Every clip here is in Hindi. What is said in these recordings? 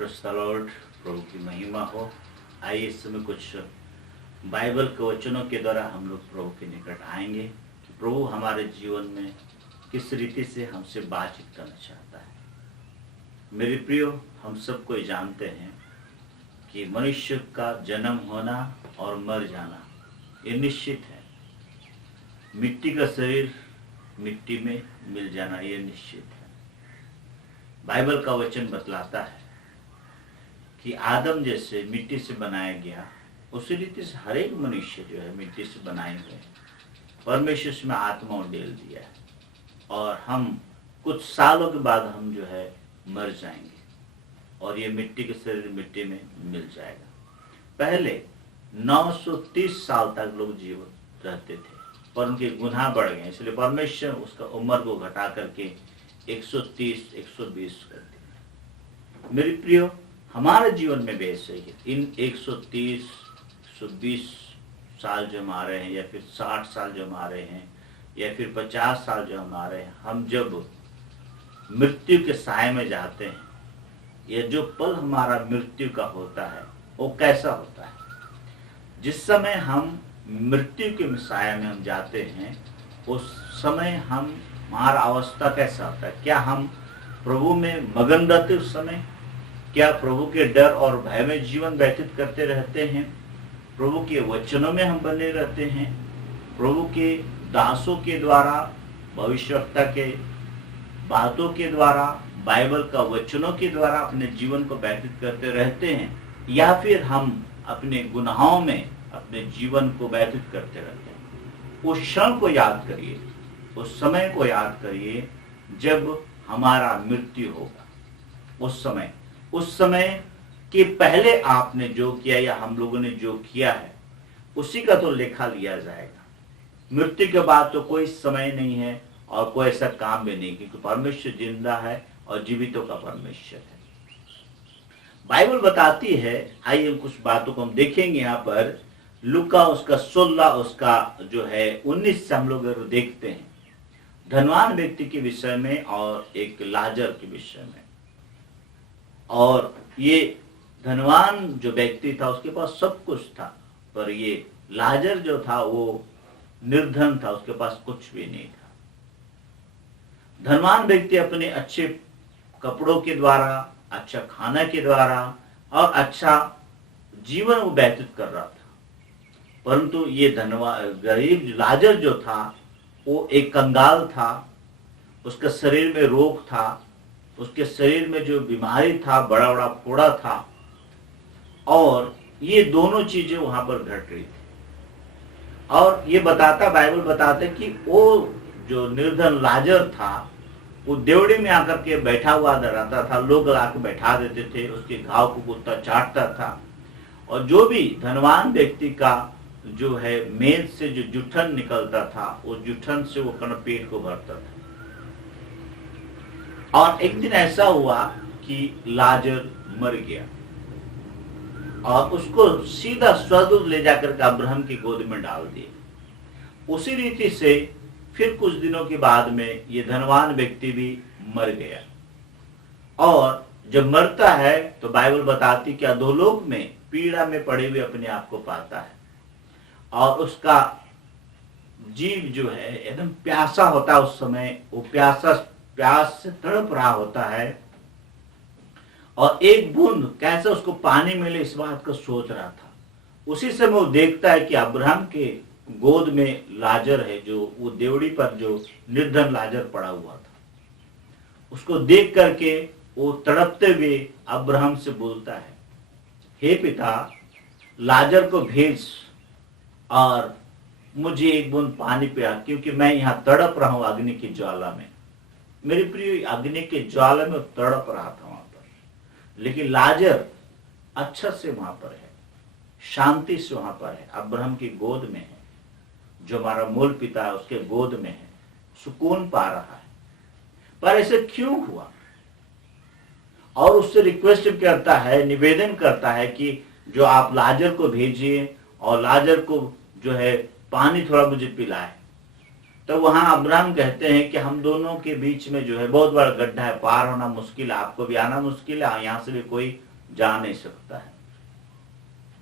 Praise the Lord. प्रभु की महिमा हो। आइए इस समय कुछ बाइबल के वचनों के द्वारा हम लोग प्रभु के निकट आएंगे कि प्रभु हमारे जीवन में किस रीति से हमसे बातचीत करना चाहता है। मेरे प्रियो, हम सब कोई जानते हैं कि मनुष्य का जन्म होना और मर जाना ये निश्चित है। मिट्टी का शरीर मिट्टी में मिल जाना ये निश्चित है। बाइबल का वचन बतलाता है कि आदम जैसे मिट्टी से बनाया गया, उसी रीति से हर एक मनुष्य जो है मिट्टी से बनाए हुए हैं। परमेश्वर में आत्मा उंडेल दिया है और हम कुछ सालों के बाद हम जो है मर जाएंगे और ये मिट्टी के शरीर मिट्टी में मिल जाएगा। पहले 930 साल तक लोग जीवित रहते थे, पर उनके गुनाह बढ़ गए, इसलिए परमेश्वर उसका उम्र को घटा करके 130 120 कर दिया। मेरे प्रियो, हमारे जीवन में भी ऐसे ही इन 130 120 साल जो हम आ रहे हैं, या फिर 60 साल जो हम आ रहे हैं, या फिर 50 साल जो हम आ रहे हैं, हम जब मृत्यु के साए में जाते हैं, यह जो पल हमारा मृत्यु का होता है वो कैसा होता है। जिस समय हम मृत्यु के साए में हम जाते हैं, उस समय हमारा अवस्था कैसा होता है। क्या हम प्रभु में मगन रहते उस समय? क्या प्रभु के डर और भय में जीवन व्यतीत करते रहते हैं? प्रभु के वचनों में हम बने रहते हैं? प्रभु के दासों के द्वारा, भविष्यवक्ता के बातों के द्वारा, बाइबल का वचनों के द्वारा अपने जीवन को व्यतीत करते रहते हैं, या फिर हम अपने गुनाहों में अपने जीवन को व्यतीत करते रहते हैं? उस क्षण को याद करिए, उस समय को याद करिए जब हमारा मृत्यु होगा। उस समय के पहले आपने जो किया या हम लोगों ने जो किया है, उसी का तो लेखा लिया जाएगा। मृत्यु के बाद तो कोई समय नहीं है और कोई ऐसा काम भी नहीं, क्योंकि परमेश्वर जिंदा है और जीवितों का परमेश्वर है। बाइबल बताती है, आइए कुछ बातों को हम देखेंगे। यहाँ पर लूका उसका 16 उसका जो है 19 से हम लोग देखते हैं, धनवान व्यक्ति के विषय में और एक लाजर के विषय में। और ये धनवान जो व्यक्ति था उसके पास सब कुछ था, पर ये लाजर जो था वो निर्धन था, उसके पास कुछ भी नहीं था। धनवान व्यक्ति अपने अच्छे कपड़ों के द्वारा, अच्छा खाना के द्वारा और अच्छा जीवन वो व्यतीत कर रहा था, परंतु ये गरीब लाजर जो था वो एक कंगाल था। उसके शरीर में रोग था, उसके शरीर में जो बीमारी था, बड़ा बड़ा फोड़ा था, और ये दोनों चीजें वहां पर घट रही थी। और ये बाइबल बताते कि वो जो निर्धन लाजर था वो देवड़ी में आकर के बैठा हुआ रहता था। लोग आकर बैठा देते थे, उसके घाव को कुत्ता चाटता था। और जो भी धनवान व्यक्ति का जो है मेज से जो जूठन निकलता था, उस जूठन से वो अपना पेट को भरता था। और एक दिन ऐसा हुआ कि लाजर मर गया और उसको सीधा स्वर्गदूत ले जाकर के अब्राहम की गोद में डाल दिया। उसी रीति से फिर कुछ दिनों के बाद में ये धनवान व्यक्ति भी मर गया। और जब मरता है तो बाइबल बताती कि अधोलोक में पीड़ा में पड़े हुए अपने आप को पाता है, और उसका जीव जो है एकदम प्यासा होता है। उस समय वो प्यास से तड़प रहा होता है, और एक बूंद कैसे उसको पानी मिले इस बात को सोच रहा था। उसी समय वो देखता है कि अब्राहम के गोद में लाजर है, जो वो देवड़ी पर जो निर्धन लाजर पड़ा हुआ था। उसको देख करके वो तड़पते हुए अब्राहम से बोलता है, हे पिता, लाजर को भेज और मुझे एक बूंद पानी पिला, क्योंकि मैं यहाँ तड़प रहा हूं अग्नि की ज्वाला में। मेरे प्रिय, अग्नि के ज्वाला में तड़प रहा था वहां पर, लेकिन लाजर अच्छा से वहां पर है, शांति से वहां पर है, अब्राहम की गोद में है। जो हमारा मूल पिता है उसके गोद में है, सुकून पा रहा है। पर ऐसे क्यों हुआ? और उससे रिक्वेस्ट करता है, निवेदन करता है कि जो आप लाजर को भेजिए और लाजर को जो है पानी थोड़ा मुझे पिलाए। तो वहां अब्राहम कहते हैं कि हम दोनों के बीच में जो है बहुत बड़ा गड्ढा है, पार होना मुश्किल है, आपको भी आना मुश्किल है, यहाँ से भी कोई जा नहीं सकता है।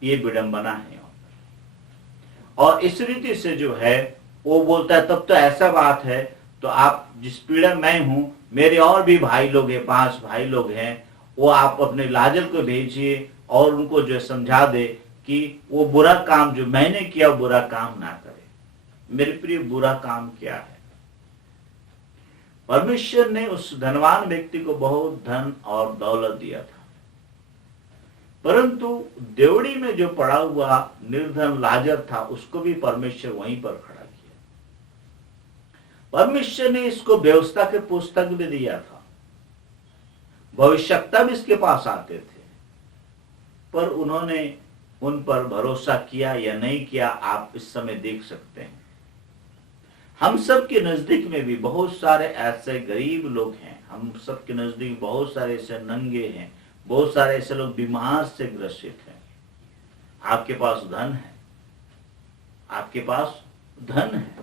ये विडंबना है यहाँ पर। और इस रीति से जो है वो बोलता है तब तो ऐसा बात है, तो आप जिस पीड़ा में हूं, मेरे और भी भाई लोग हैं, 5 भाई लोग हैं, वो आप अपने लाजर को भेजिए और उनको जो समझा दे कि वो बुरा काम जो मैंने किया वो बुरा काम ना करे। मेरे प्रिय, बुरा काम क्या है? परमेश्वर ने उस धनवान व्यक्ति को बहुत धन और दौलत दिया था, परंतु देवड़ी में जो पड़ा हुआ निर्धन लाजर था उसको भी परमेश्वर वहीं पर खड़ा किया। परमेश्वर ने इसको व्यवस्था के पुस्तक भी दिया था, भविष्यवक्ता भी इसके पास आते थे, पर उन्होंने उन पर भरोसा किया या नहीं किया, आप इस समय देख सकते हैं। हम सब के नजदीक में भी बहुत सारे ऐसे गरीब लोग हैं, हम सब के नजदीक बहुत सारे ऐसे नंगे हैं, बहुत सारे ऐसे लोग बीमार से ग्रसित हैं। आपके पास धन है, आपके पास धन है,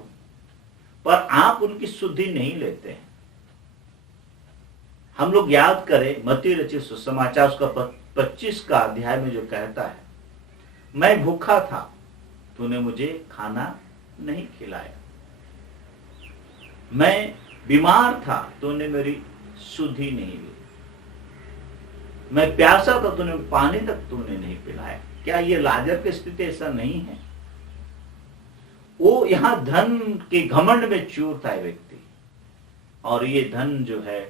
पर आप उनकी शुद्धि नहीं लेते हैं। हम लोग याद करें मत्ती रचित सुसमाचार उसका 25 का अध्याय में जो कहता है, मैं भूखा था, तूने मुझे खाना नहीं खिलाया, मैं बीमार था, तूने मेरी शुद्धि नहीं ली, मैं प्यासा था, तूने पानी तक तूने नहीं पिलाया। क्या ये लाजर की स्थिति ऐसा नहीं है? वो यहां धन के घमंड में चूर था व्यक्ति, और ये धन जो है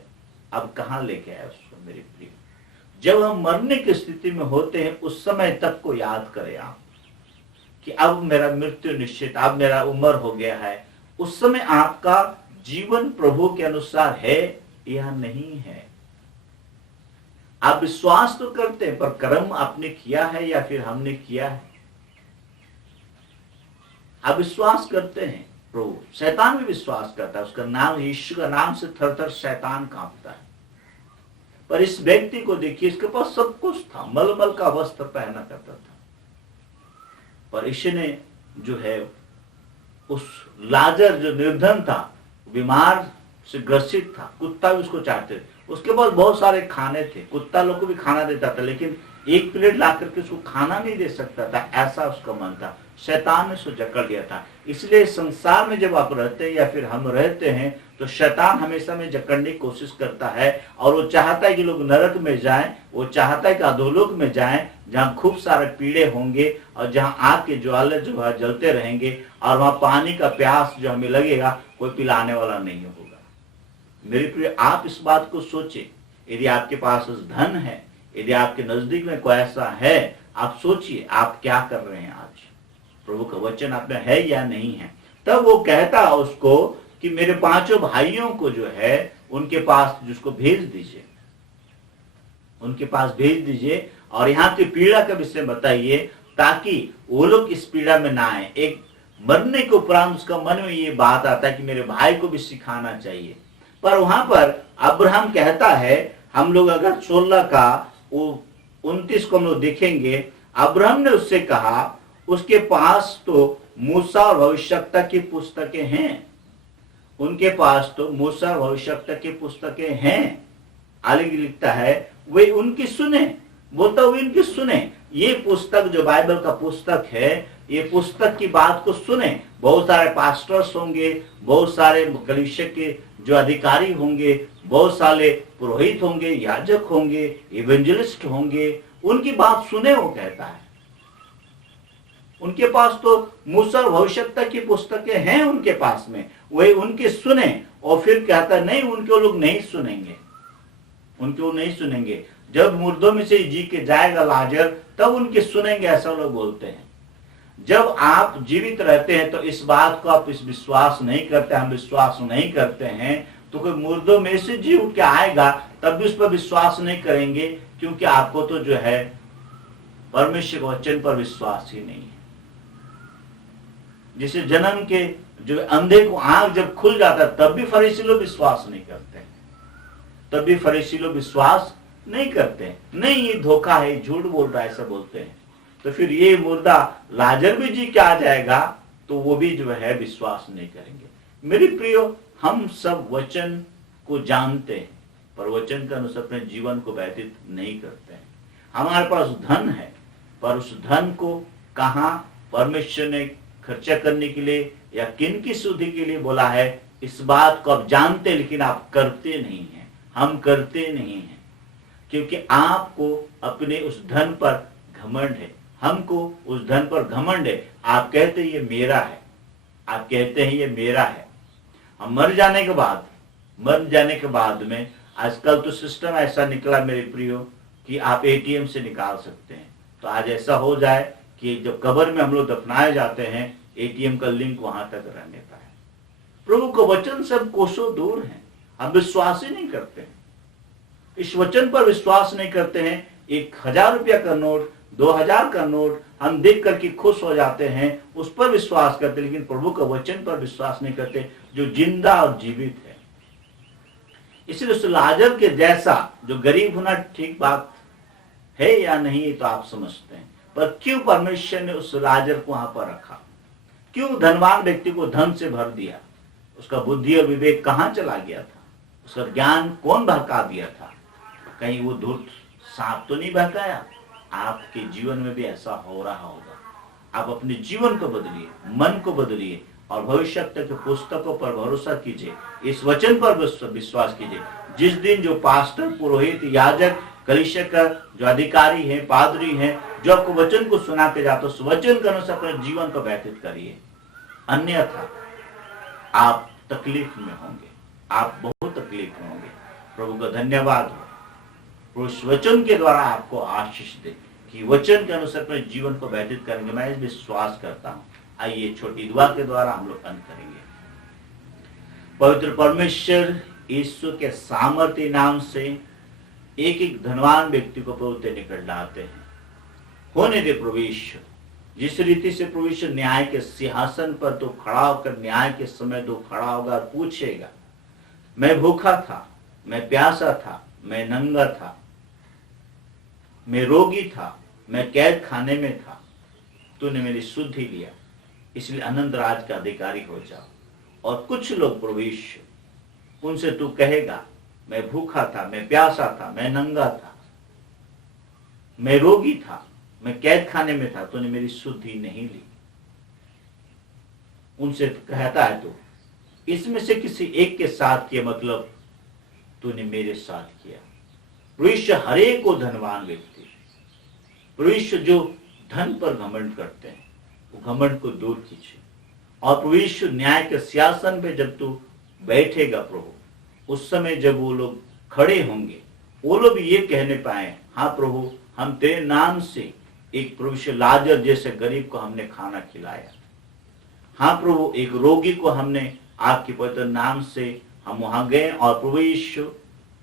अब कहां लेके आया उसको? मेरे प्रिय, जब हम मरने की स्थिति में होते हैं उस समय तक को याद करें आप कि अब मेरा मृत्यु निश्चित, अब मेरा उम्र हो गया है। उस समय आपका जीवन प्रभु के अनुसार है या नहीं है? आप विश्वास तो करते हैं, पर कर्म आपने किया है या फिर हमने किया है? आप विश्वास करते हैं, प्रभु शैतान भी विश्वास करता है, उसका नाम, यीशु का नाम से थर-थर शैतान कांपता है। पर इस व्यक्ति को देखिए, इसके पास सब कुछ था, मलमल का वस्त्र पहना करता था, पर इसने जो है उस लाजर जो निर्धन था, बीमार से ग्रसित था, कुत्ता भी उसको चाटते थे, उसके पास बहुत सारे खाने थे, कुत्ता लोग को भी खाना देता था, लेकिन एक प्लेट ला करके उसको खाना नहीं दे सकता था, ऐसा उसका मन था। शैतान ने उसको जकड़ लिया था। इसलिए संसार में जब आप रहते हैं या फिर हम रहते हैं तो शैतान हमेशा में जकड़ने की कोशिश करता है, और वो चाहता है कि लोग नरक में जाएं, वो चाहता है कि अधोलोक में जाएं, जहां खूब सारे पीड़े होंगे और जहां आग के ज्वाले जो है जलते रहेंगे, और वहां पानी का प्यास जो हमें लगेगा कोई पिलाने वाला नहीं होगा। मेरे प्रिय, आप इस बात को सोचिए। यदि आपके पास धन है, यदि आपके नजदीक में कोई ऐसा है, आप सोचिए आप क्या कर रहे हैं। आज प्रभु का वचन आप में है या नहीं है? तब वो कहता उसको कि मेरे 5 भाइयों को जो है उनके पास जिसको भेज दीजिए, उनके पास भेज दीजिए, और यहाँ की पीड़ा का विषय बताइए, ताकि वो लोग इस पीड़ा में ना आए। एक मरने के उपरांत उसका मन में ये बात आता है कि मेरे भाई को भी सिखाना चाहिए। पर वहां पर अब्राहम कहता है, हम लोग अगर 16 का 29 को हम लोग देखेंगे, अब्राहम ने उससे कहा उसके पास तो मूसा और भविष्यवक्ता की पुस्तकें हैं, उनके पास तो मूसा और भविष्यवक्ता की पुस्तकें हैं। आगे लिखता है वे उनकी सुने, बोलता वे इनकी सुने। ये पुस्तक जो बाइबल का पुस्तक है, ये पुस्तक की बात को सुने। बहुत सारे पास्टर्स होंगे, बहुत सारे कलीसिया के जो अधिकारी होंगे, बहुत सारे पुरोहित होंगे, याजक होंगे, इवेंजलिस्ट होंगे, उनकी बात सुने। वो कहता है उनके पास तो मूसा और भविष्यवक्ता की पुस्तकें हैं उनके पास में, वे उनके सुने। और फिर कहता नहीं, उनके लोग नहीं सुनेंगे, उनके वो नहीं सुनेंगे। जब मुर्दों में से जी के जाएगा लाजर, तब उनके सुनेंगे, ऐसा लोग बोलते हैं। जब आप जीवित रहते हैं तो इस बात को आप इस विश्वास नहीं करते, हम विश्वास नहीं करते हैं, तो कोई मुर्दों में से जी उठ के आएगा तब भी उस पर विश्वास नहीं करेंगे, क्योंकि आपको तो जो है परमेश्वर के वचन पर विश्वास ही नहीं है। जिसे जन्म के जो अंधे को आंख जब खुल जाता है तब भी फरीसी लोग विश्वास नहीं करते, तब भी फरीसी लोग विश्वास नहीं करते। नहीं, ये धोखा है, झूठ बोल रहा है, ऐसा बोलते हैं। तो फिर ये मुर्दा लाजर भी जी के आ जाएगा तो वो भी जो है विश्वास नहीं करेंगे। मेरे प्रियो, हम सब वचन को जानते हैं, पर वचन के अनुसार अपने जीवन को व्यतीत नहीं करते हैं। हमारे पास धन है, पर उस धन को कहाँ परमेश्वर ने खर्चा करने के लिए या किन की शुद्धि के लिए बोला है, इस बात को आप जानते हैं, लेकिन आप करते नहीं हैं। हम करते नहीं हैं क्योंकि आपको अपने उस धन पर घमंड है, हमको उस धन पर घमंड है। आप कहते हैं ये मेरा है, आप कहते हैं ये मेरा है। हम मर जाने के बाद में आजकल तो सिस्टम ऐसा निकला मेरे प्रियो कि आप एटीएम से निकाल सकते हैं। तो आज ऐसा हो जाए कि जब कब्र में हम लोग दफनाए जाते हैं, एटीएम का लिंक वहां तक रहने पाए। प्रभु का वचन से हम कोसों दूर हैं, हम विश्वास ही नहीं करते हैं। इस वचन पर विश्वास नहीं करते हैं। 1000 रुपया का नोट, 2000 का नोट हम देख करके खुश हो जाते हैं, उस पर विश्वास करते, लेकिन प्रभु का वचन पर विश्वास नहीं करते जो जिंदा और जीवित है। इसलिए उस लाजर के जैसा जो गरीब होना ठीक बात है या नहीं तो आप समझते हैं, पर क्यों परमेश्वर ने उस लाजर को वहां पर रखा? क्यों धनवान व्यक्ति को धन से भर दिया? उसका बुद्धि और विवेक कहां चला गया था? उसका ज्ञान कौन बहका दिया था? कहीं वो धूर्त सांप तो नहीं बहकाया? आपके जीवन में भी ऐसा हो रहा होगा। आप अपने जीवन को बदलिए, मन को बदलिए और भविष्य के पुस्तकों पर भरोसा कीजिए, इस वचन पर विश्वास कीजिए। जिस दिन जो पास्टर, पुरोहित, याजक, कलीसिया का जो अधिकारी है, पादरी है, जो आपको वचन को सुना के जाते, उस वचन के अनुसार अपने जीवन को व्यतीत करिए, अन्यथा आप तकलीफ में होंगे, आप बहुत तकलीफ में होंगे। प्रभु का धन्यवाद हो, उस वचन के द्वारा आपको आशीष दे कि वचन के अनुसार अपने जीवन को व्यतीत करेंगे। मैं इस विश्वास करता हूं। आइए छोटी दुआ के द्वारा हम लोग अंत करेंगे। पवित्र परमेश्वर यीशु के सामर्थ्य नाम से एक एक धनवान व्यक्ति को प्रभु तेरे निकट लाते हैं। होने दे प्रभु यीशु, जिस रीति से प्रभु यीशु न्याय के सिंहासन पर तो खड़ा होकर न्याय के समय तो खड़ा होगा और पूछेगा, मैं भूखा था, मैं प्यासा था, मैं नंगा था, मैं रोगी था, मैं कैद खाने में था, तूने मेरी शुद्धि लिया, इसलिए अनंत राज का अधिकारी हो जाओ। और कुछ लोग प्रभु यीशु, उनसे तू कहेगा, मैं भूखा था, मैं प्यासा था, मैं नंगा था, मैं रोगी था, मैं कैद खाने में था, तूने मेरी शुद्धि नहीं ली। उनसे कहता है तू इसमें से किसी एक के साथ किया, मतलब तूने मेरे साथ किया। प्रभु हर एक को धनवान व्यक्ति, प्रभु जो धन पर घमंड करते हैं, वो घमंड को दूर कीजिए। और प्रभु न्याय के सिंहासन पे जब तू बैठेगा प्रभु, उस समय जब वो लोग खड़े होंगे, वो लोग ये कहने पाए, हाँ प्रभु, हम तेरे नाम से एक प्रभु लाजर जैसे गरीब को हमने खाना खिलाया। हाँ प्रभु, एक रोगी को हमने आपके पवित्र नाम से हम वहां गए और प्रभु यीशु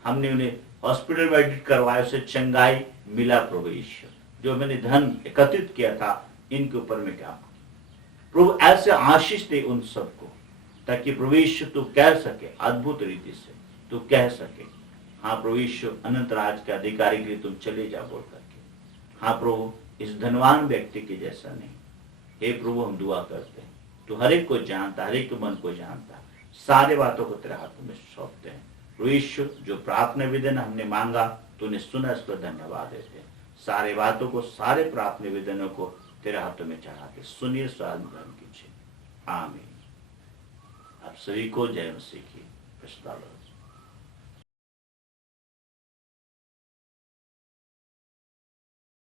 हमने उन्हें हॉस्पिटल में एडमिट करवाया, उसे चंगाई मिला। प्रभु यीशु, जो मैंने धन एकत्रित किया था इनके ऊपर में क्या प्रभु ऐसे आशीष दे उन सबको, ताकि प्रभु यीशु तू कह सके, अद्भुत रीति से तू कह सके, हाँ प्रभु यीशु अनंत राज के अधिकारी के लिए तुम चले जा बोल करके। हाँ प्रभु, इस धनवान व्यक्ति के जैसा नहीं। हे प्रभु, हम दुआ करते हैं, तू हर एक को जानता, हर एक के मन को जानता, सारे बातों को तेरे हाथों में सौंपते हैं। प्रभु यीशु, जो प्रार्थना निवेदन हमने मांगा तूने सुना, इस पर धन्यवाद देते हैं। सारे बातों को, सारे प्रार्थना निवेदनों को तेरे हाथों में चढ़ाते सुनिए, स्वाद ग्रहण कीजिए। आमीन। आप सभी को जय मसीह की।